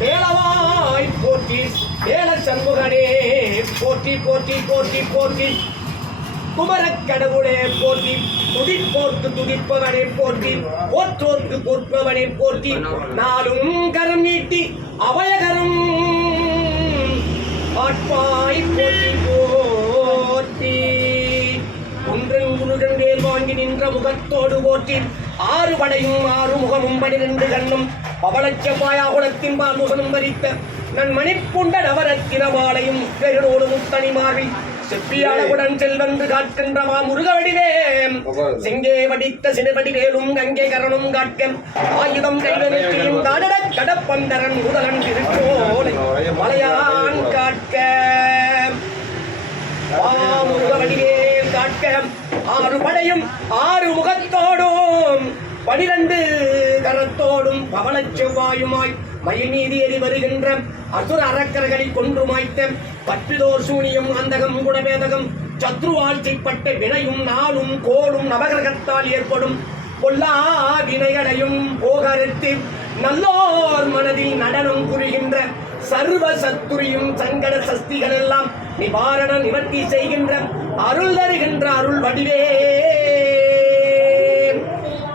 வேளவாய் போற்றி வேல சண்முகனே போற்றி போற்றி போற்றி போற்றி குமரக் கடவுளே போற்றி துதிப்போர்க்கு துதிப்பவனே போற்றி போற்றோர்க்கு பொற்பவனே போற்றி நாளும் கரம் நீட்டி அபயகரம் ஆட்பாய் போற்றி போற்றி ஒன்றன் முருகன் வேல் வாங்கி நின்ற முகத்தோடு போற்றி ஆறு படையும் ஆறு முகமும் 12 கண்ணும் பவளச்செவ்வாயாகுலத்தின் பாமுகனும் வரித்த நன் மணிப்புண்ட நவரத்தினமாலையும் பெருளோடு முத்தனி மாறி செப்பியாளவுடன் செல்வந்து காக்கின்றமா முருகவடிவே செங்கே வடித்த சிறுவடிவேலும் கங்கே கரணும் காட்க ஆயுதம் கைவனுக்கியும் தாடட கடப்பந்தரன் முதலன் திருச்சோலை மலையான் காட்க முருகவடிவே காட்க ஆறு படையும் ஆறு முகத்தோடும் 12 கரத்தோடும் பவளச் செவ்வாயுமாய் மயில் மீதி எறி வருகின்ற அசுர அரக்கர்களை கொன்று மாய்த்த பற்றிதோர் சூனியம் அந்தகம் குணவேதகம் சத்ருவாழ்ச்சிப்பட்ட வினையும் நாளும் கோளும் நவகிரகத்தால் ஏற்படும் பொல்லா வினைகளையும் போகறுத்து நல்லோர் மனதில் நடனம் புரிகின்ற சர்வ சத்துரியும் சங்கட சஸ்திகள் எல்லாம் நிவாரண நிவர்த்தி செய்கின்ற அருள் தருகின்ற அருள் வடிவே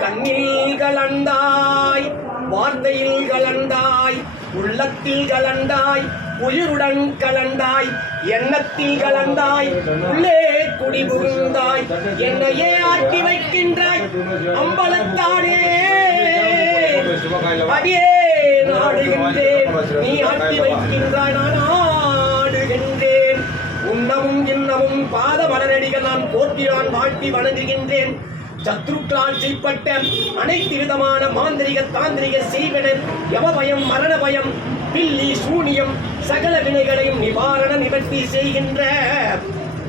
கண்ணில் கலந்தாய் வார்த்தையில் கலந்தாய் உள்ளத்தில் கலந்தாய் உயிருடன் கலந்தாய் எண்ணத்தில் கலந்தாய் உள்ளே குடிபுகுந்தாய் என்னையே ஆட்டி வைக்கின்றாய் அம்பலத்தானே அடியே நாடுகின்றேன் நீ ஆட்டி வைக்கின்றாய் நான் ஆடுகின்றேன் உண்ணமும் இன்னமும் பாத மலரடிகள் நான் போற்றி நான் வாழ்த்தி வணங்குகின்றேன் சத்ருக்களால் செய்யப்பட்ட அனைத்து விதமான மாந்திரிக தாந்திரிக செய்வன யமபயம் மரண பயம் பில்லி சூனியம் சகல வினைகளையும் நிவாரண நிவர்த்தி செய்கின்ற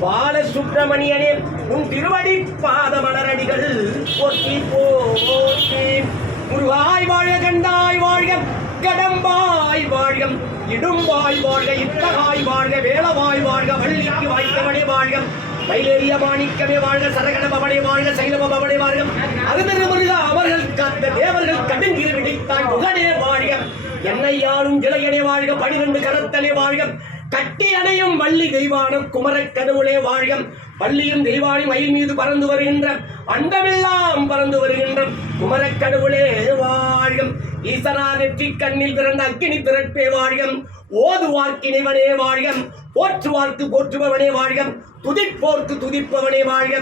பால சுப்பிரமணியனே உன் திருவடி பாத மலரடிகள் போற்றி போற்றி முருகாய் வாழ்க கண்டாய் வாழ்க கடம்பாய் வாழ்க இடும்பாய் வாழ்க இத்தகாய் வாழ்க வேளவாய் வாழ்க வள்ளிக்கு வாய்க்கவனே வாழ்க மயிலேறிய மாணிக்கமே வாழ்க சரகண பவனே வாழ்க சைலம பவனே வாழ்க அருந்தரு முருகா அவர்கள் காத்த தேவர்கள் கடுங்கில் விடைத்தாய் முகனே வாழ்க என்னை யாரும் இளையனே வாழ்க 12 கரத்தனே வாழ்க கட்டி அணையும் வள்ளி தெய்வானம் குமரக் கடவுளே வாழ்க பள்ளியும் தெய்வானி மயில் மீது பறந்து வருகின்ற அண்டமெல்லாம் பறந்து வருகின்ற குமரக் கடவுளே வாழ்க ஈசனா நெற்றி கண்ணில் பிறந்த அக்கினி பிறப்பே வாழ்க ஓதுவார்க்கினைவனே வாழ்க போற்றுவார்க்கு போற்றுபவனே வாழ்க துதிப்போர்க்கு துதிப்பவனே வாழ்க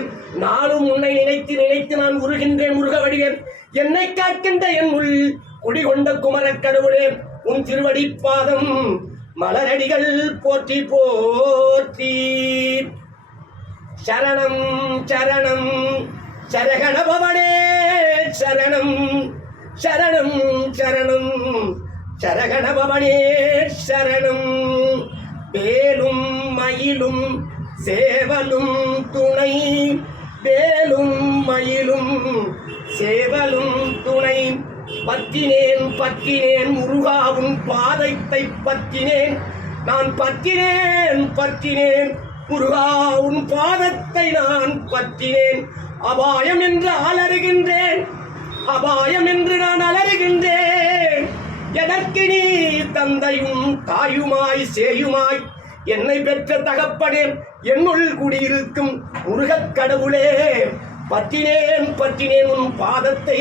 நாளும் உன்னை நினைத்து நினைத்து நான் உருகின்றேன் முருகவடிவேன் என்னை காக்கின்ற என் உள் குடிகொண்ட குமரக் கடவுளே உன் திருவடி பாதம் மலரடிகள் போற்றி போற்றி சரணம் சரணம் சரகண பவனே சரணம் சரணம் சரணம் சரகண பவனே சரணம் வேலும் மயிலும் சேவலும் துணை வேலும் மயிலும் சேவலும் துணை பற்றினேன் பற்றினேன் முருகாவும் பாதத்தை பற்றினேன் நான் பற்றினேன் பற்றினேன் முருகாவும் பாதத்தை நான் பற்றினேன் அபாயம் என்று அலறுகின்றேன் அபாயம் என்று நான் அலறுகின்றேன் எதற்கு நீ தந்தையும் தாயுமாய் சேயுமாய் என்னை பெற்ற தகப்பனே என்னுள் குடியிருக்கும் முருகக் கடவுளே பற்றினேன் பற்றினேன் உன் பாதத்தை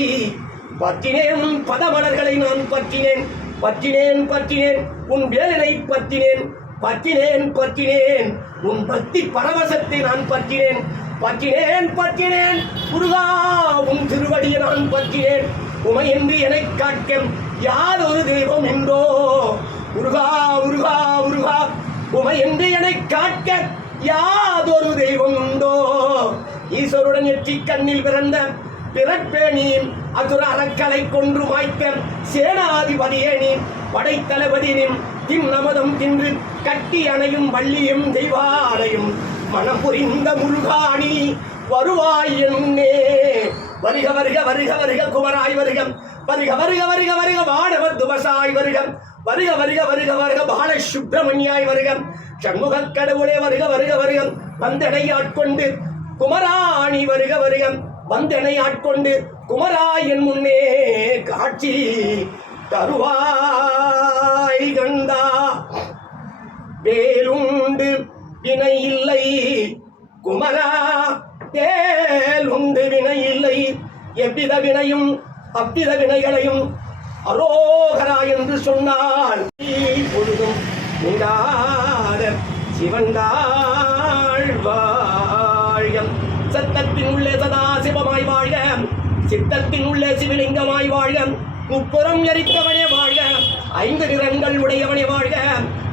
பற்றினேன் உன் பதமலர்களை நான் பற்றினேன் பற்றினேன் பற்றினேன் உன் வேலனை பற்றினேன் பற்றினேன் பற்றினேன் உன் பக்தி பரவசத்தை நான் பற்றினேன் பற்றினேன் பற்றினேன் முருகா உன் திருவடியை நான் பற்றினேன் உமையின்றி என்னை காக்க யாதொரு தெய்வம் உண்டோ முருகா முருகா முருகா உமையின்றி என்னை காக்க யாதொரு தெய்வம் உண்டோ ஈஸ்வருடன் எட்டி கண்ணில் பிறந்த பிறப்பேனி அசுர அறக்களை கொன்று மாய்த்த சேனாதிபதியே நீ படைத்தளபதி நீ தின் நமதம் தின்று கட்டி அணையும் வள்ளியும் தெய்வானையும் மனம் புரிந்த முருகாணி வருவாய் என்னே வருக வருக வருக வருக குமராய் வருக வருக வருக வருக வருக வானவர் துவசாய் வருக வருக வருக வருக வருக பால சுப்பிரமணியாய் வருக சண்முகக் கடவுளே வருக வருக வருக வந்தனை ஆட்கொண்டு குமராணி வருக வருக வந்தனை ஆட்கொண்டு குமராயன் முன்னே காட்சி தருவாய் வேலுண்டு வினை இல்லை குமரா, வேலுண்டு வினை இல்லை. எவ்வித வினையும் அவ்வித வினைகளையும் அரோகரா என்று சொன்னால் பொழுதும் உண்டாத சிவந்தாள் வாழ்கம். சத்தத்தின் உள்ளே சதா சிவமாய் வாழ்க, சித்தத்தின் உள்ளே சிவலிங்கமாய் வாழ்க, முப்புறம் எரித்தவனே வாழ்க, ஐந்து நிறங்கள் உடையவனே வாழ்க,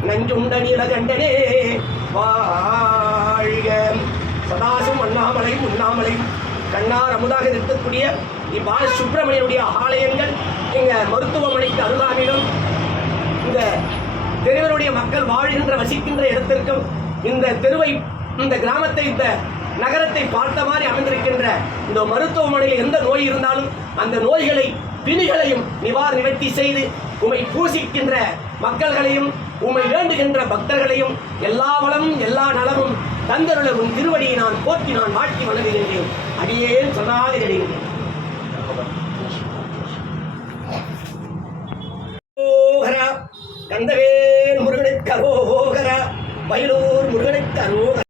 நஞ்சுண்ட நீலகண்டனே வாழ்க. சதாசும் அண்ணாமலையும் உண்ணாமலையும் கண்ணார் அமுதாக இருக்கக்கூடிய இவ்வாறு சுப்பிரமணியனுடைய ஆலயங்கள் இங்க மருத்துவமனைக்கு அருகாமையிலும் இந்த தெருவினுடைய மக்கள் வாழ்கின்ற வசிக்கின்ற இடத்திற்கும் இந்த தெருவை இந்த கிராமத்தை இந்த நகரத்தை பார்த்த மாதிரி அமைந்திருக்கின்ற இந்த மருத்துவமனையில் எந்த நோய் இருந்தாலும் அந்த நோய்களை பிணிகளையும் நிவர்த்தி செய்து உம்மை பூசிக்கின்ற மக்கள்களையும் உம்மை வேண்டுகின்ற பக்தர்களையும் எல்லா வளமும் எல்லா நலமும் தந்தருள உன் திருவடியை நான் போற்றி நான் வாழ்த்தி வணங்குகின்றேன். அடியேன் சொல்லாது கிடைக்கின்றேன். கந்தவேல் முருகனுக்கு அரோகரா, வயலூர் முருகனுக்கு அரோகரா.